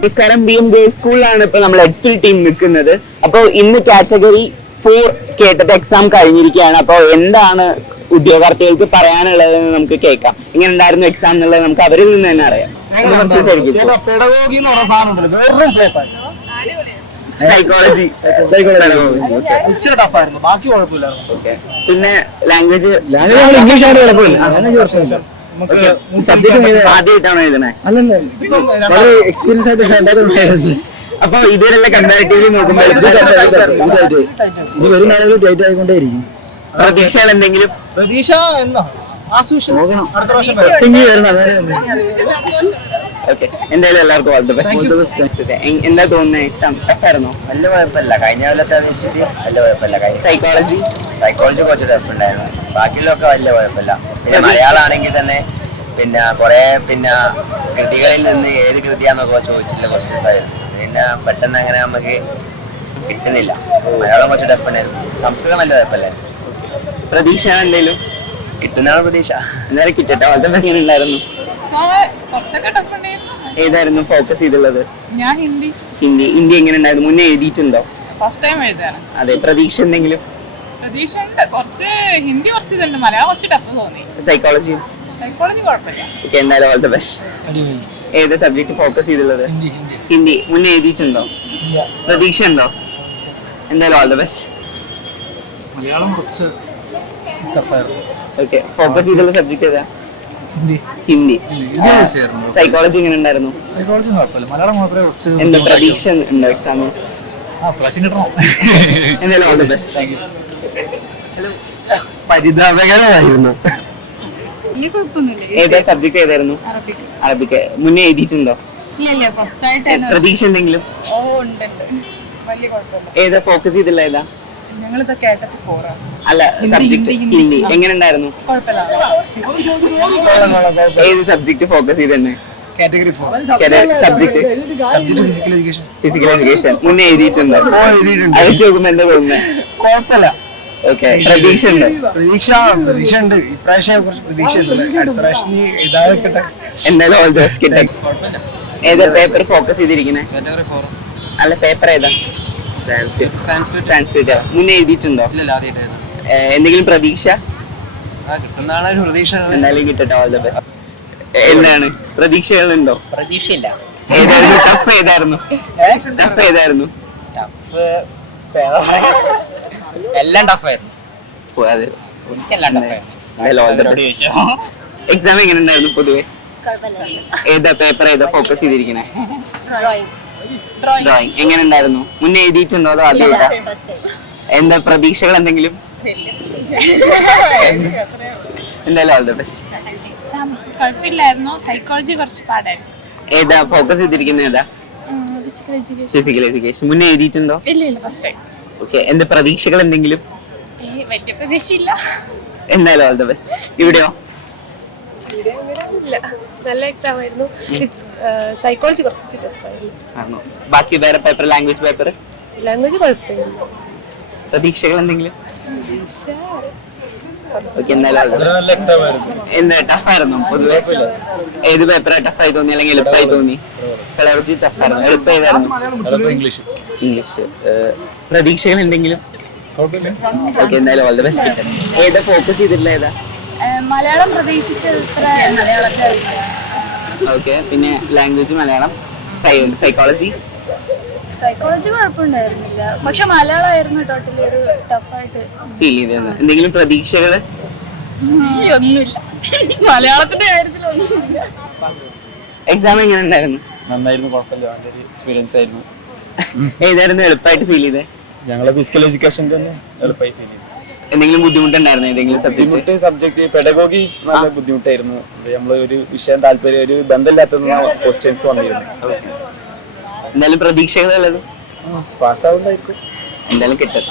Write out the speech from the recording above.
നമസ്കാരം, B M girls സ്കൂളിലാണ് ഇപ്പൊ നമ്മൾ എഡ്ഫിൽ ടീം നിൽക്കുന്നത്. അപ്പോൾ ഇന്ന് കാറ്റഗറി 4 കേട്ടിട്ട് എക്സാം കഴിഞ്ഞിരിക്കുകയാണ്. അപ്പോൾ എന്താണ് ഉദ്യോഗാർത്ഥികൾക്ക് പറയാനുള്ളതെന്ന് നമുക്ക് കേൾക്കാം. എങ്ങനെ ഉണ്ടായിരുന്നു എക്സാം എന്നുള്ളത് നമുക്ക് അവരിൽ നിന്ന് തന്നെ അറിയാം. സൈക്കോളജി ബാക്കി കുഴപ്പമില്ല. പിന്നെ ലാംഗ്വേജ് ഇംഗ്ലീഷ് ആയിട്ട് കുഴപ്പമില്ല. ആദ്യമായിട്ടാണോ എഴുതണേ? വളരെ എക്സ്പീരിയൻസ് ആയിട്ട്. അപ്പൊ ഇതിലുള്ള കമ്പാരിറ്റീവ്ലി നോക്കുമ്പോൾ ഇനി വരും നാളുകൾ ടൈറ്റ് ആയിക്കൊണ്ടേയിരിക്കും. പ്രതീക്ഷകൾ എന്തെങ്കിലും? പ്രതീക്ഷ എന്താ അടുത്ത പ്രാവശ്യം ഓക്കെ, എന്തായാലും എല്ലാവർക്കും ഓൾ ദി ബെസ്റ്റ്. എന്താ തോന്നുന്നത്? എക്സാം ടഫായിരുന്നോ? വലിയ കുഴപ്പമില്ല, കഴിഞ്ഞ കൊല്ലത്തെ അപേക്ഷിച്ചിട്ട് വലിയ കുഴപ്പമില്ല. സൈക്കോളജി കുറച്ച് ടഫ് ഉണ്ടായിരുന്നു, ബാക്കിയുള്ളതൊക്കെ വലിയ കുഴപ്പമില്ല. പിന്നെ മലയാളമാണെങ്കിൽ തന്നെ കുറെ കൃതികളിൽ നിന്ന് ഏത് കൃതിയാന്നൊക്കെ ചോദിച്ചില്ല ക്വസ്റ്റ്യൻസ് ആയിരുന്നു. പിന്നെ പെട്ടെന്ന് അങ്ങനെ നമുക്ക് കിട്ടുന്നില്ല. മലയാളം കുറച്ച് ടഫ് ഉണ്ടായിരുന്നു. സംസ്കൃതം വലിയ കുഴപ്പമില്ലായിരുന്നു. പ്രതീക്ഷ എന്തെങ്കിലും കിട്ടുന്നതാണ് പ്രതീക്ഷ. എന്തായാലും കിട്ടട്ടെ. All the best. ഉണ്ടായിരുന്നു? ഏതായിരുന്നു ഫോക്കസ് ചെയ്തുള്ളത്? ഞാൻ ഹിന്ദി. ഹിന്ദി എങ്ങനെ ഉണ്ടായിരുന്നു? മുന്നേ എഴുതിയിട്ടുണ്ടോ? First time എഴുതാണ്. അതെ. പ്രതീക്ഷ എന്തെങ്കിലും? പ്രതീക്ഷ ഉണ്ട്, കുറച്ച് ഹിന്ദി കുറച്ച് ഇതുണ്ട്, മലയാളം കുറച്ച് ടഫ് തോന്നി. സൈക്കോളജി കുഴപ്പമില്ല. ഓക്കെ, എന്തായാലും ഓൾ ദി ബെസ്റ്റ്. ഏത് സബ്ജക്ട് ഫോക്കസ് ചെയ്തുള്ളത്? ഹിന്ദി. മുന്നേ എഴുതിയിട്ടുണ്ടോ? പ്രതീക്ഷ ഉണ്ടോ? എന്തായാലും ഓൾ ദി ബെസ്റ്റ്. മലയാളം കുറച്ച് ടഫായിരുന്നു. ഓക്കെ, ഫോക്കസ് ചെയ്തുള്ള സബ്ജക്ട് ഏതാ? ഹിന്ദി. സൈക്കോളജി എങ്ങനെ ഉണ്ടായിരുന്നു? സൈക്കോളജി കുഴപ്പമില്ല, മലയാളം മാത്രമേ കുറച്ച്. എന്താ പ്രതീക്ഷ ഉണ്ടോ എക്സാമിന്? എന്തായാലും ഓൾ ദി ബെസ്റ്റ്. പരിതാപകരമായിരുന്നു. ഏതാ സബ്ജക്ട് ഏതായിരുന്നു? അറബിക്. മുന്നേ എഴുതിയിട്ടുണ്ടോ? പ്രതീക്ഷ എന്തെങ്കിലും? ഏതാ ഫോക്കസ് ചെയ്തില്ല? ഏതാ? അല്ല, സബ്ജക്ട് ഹിന്ദി. എങ്ങനെ ഉണ്ടായിരുന്നു? ഏത് സബ്ജക്ട് ഫോക്കസ് ചെയ്ത് തന്നെ? Category 4 subject physical education. മുന്നേ എഴുതിയിട്ടുണ്ടോ? അത് നോക്കുമ്പോ എന്താ തോന്നുന്നത്? കുഴപ്പമില്ല. ഓക്കെ, പ്രതീക്ഷ ഉണ്ട്? പ്രതീക്ഷ ഉണ്ട്. ഇപ്രാവശ്യം കുറച്ച് പ്രതീക്ഷ ഉണ്ട്. അടുത്ത പ്രാവശ്യം ഇതാകട്ടെ. എന്തായാലും ഓൾ ദി ബെസ്റ്റ്. കിട്ടും. ഏതാ പേപ്പർ ഫോക്കസ് ചെയ്തിരിക്കുന്നത്? കാറ്റഗറി 4. അല്ല, പേപ്പർ ഏതാ? സാൻസ്ക്രിറ്റ്. മുന്നേ എഴുതിയിട്ടുണ്ടോ? എന്തെങ്കിലും പ്രതീക്ഷ? കിട്ടുന്നതാണ് ഒരു പ്രതീക്ഷ. എന്തായാലും കിട്ടട്ടെ. All the best. എന്താണ് പ്രതീക്ഷകളുണ്ടോ? പ്രതീക്ഷയില്ല. ഏതായിരുന്നു ടഫ്? ഏതായിരുന്നു? എല്ലാം ടഫായിരുന്നു. എക്സാം എങ്ങനെ ഉണ്ടായിരുന്നു പൊതുവെ? ഏതാ പേപ്പർ ഏതാ ഫോക്കസ് ചെയ്തിരിക്കണേ? ഡ്രോയിങ്. എങ്ങനെ ഉണ്ടായിരുന്നു? മുന്നേ എഴുതിയിട്ടുണ്ടോ അതോ ആദ്യമായിട്ടാ? എന്താ പ്രതീക്ഷകൾ എന്തെങ്കിലും? എന്തായാലും ഓൾ ദി ബെസ്റ്റ്. കുഴപ്പമില്ലായിരുന്നു. സൈക്കോളജി കുറച്ച് പാടായിരുന്നു. ഏതാ ഫോക്കസ് ചെയ്തിരിക്കുന്നത്? ഏതാ? Physical education. മുന്നേ എഴുതിയിട്ടുണ്ടോ? ഇല്ല, ഫസ്റ്റ് ടൈം. ഓക്കെ, എന്താ പ്രതീക്ഷകൾ എന്തെങ്കിലും? വലിയ പ്രതീക്ഷയില്ല. എന്തായാലും ഓൾ ദി ബെസ്റ്റ്. ഇവിടെയോ? നല്ല എക്സാം ആയിരുന്നു. സൈക്കോളജി കുറച്ച് ടഫായിരുന്നു. ആണോ? ബാക്കി വേറെ പേപ്പർ, ലാംഗ്വേജ് പേപ്പർ? ലാംഗ്വേജ് കുഴപ്പമില്ല. പ്രതീക്ഷകൾ എന്തെങ്കിലും? ഓക്കെ, എന്തായാലും എന്താ ടഫായിരുന്നു പൊതുവെ? ഏത് പേപ്പറാ ടഫായി തോന്നി അല്ലെങ്കിൽ എളുപ്പമായി തോന്നി? ഫിലോളജി ടഫായിരുന്നു. എളുപ്പം ഏതായിരുന്നു? ഇംഗ്ലീഷ്. പ്രതീക്ഷകൾ എന്തെങ്കിലും? ഓക്കെ, എന്തായാലും ഓൾ ദി ബെസ്റ്റ്. ഏതാ ഫോക്കസ് ചെയ്തിട്ടുള്ള? ഏതാ? മലയാളം പ്രതീക്ഷിച്ചത് മലയാളത്തിൽ. ഓക്കെ, പിന്നെ ലാംഗ്വേജ് മലയാളം. സൈക്കോളജി കുഴപ്പമുണ്ടായിരുന്നില്ല, പക്ഷെ മലയാളമായിരുന്നു ടോട്ടലി ഒരു ടഫായിട്ട് ഫീൽ ചെയ്തിരുന്നത്. എന്തെങ്കിലും പ്രതീക്ഷകള്? ഒന്നുമില്ല, മലയാളത്തിന്റെ കാര്യത്തിൽ ഒന്നുമില്ല. എക്സാം എങ്ങനെ ഉണ്ടായിരുന്നു? നന്നായിരുന്നു, കുഴപ്പമില്ല. നല്ലൊരു എക്സ്പീരിയൻസ് ആയിരുന്നു. ഏതായിരുന്നു എളുപ്പമായിട്ട് ഫീൽ ചെയ്തത്? ഞങ്ങളെ ഫിസിക്കൽ എഡ്യൂക്കേഷൻ തന്നെ എളുപ്പമായി ഫീൽ ചെയ്തു. എന്തെങ്കിലും ബുദ്ധിമുട്ടുണ്ടായിരുന്നു? ഏതെങ്കിലും സബ്ജക്ട് പെഡഗോഗി നല്ല ബുദ്ധിമുട്ടായിരുന്നു. നമ്മൾ ഒരു വിഷയം താല്പര്യം ഒരു ബന്ധമില്ലാത്ത ക്വസ്റ്റ്യൻസ് വന്നിരുന്നു. എന്തായാലും പ്രതീക്ഷകളുള്ളത് പാസ്സാവുണ്ടായിരിക്കും. എന്തായാലും കിട്ടും.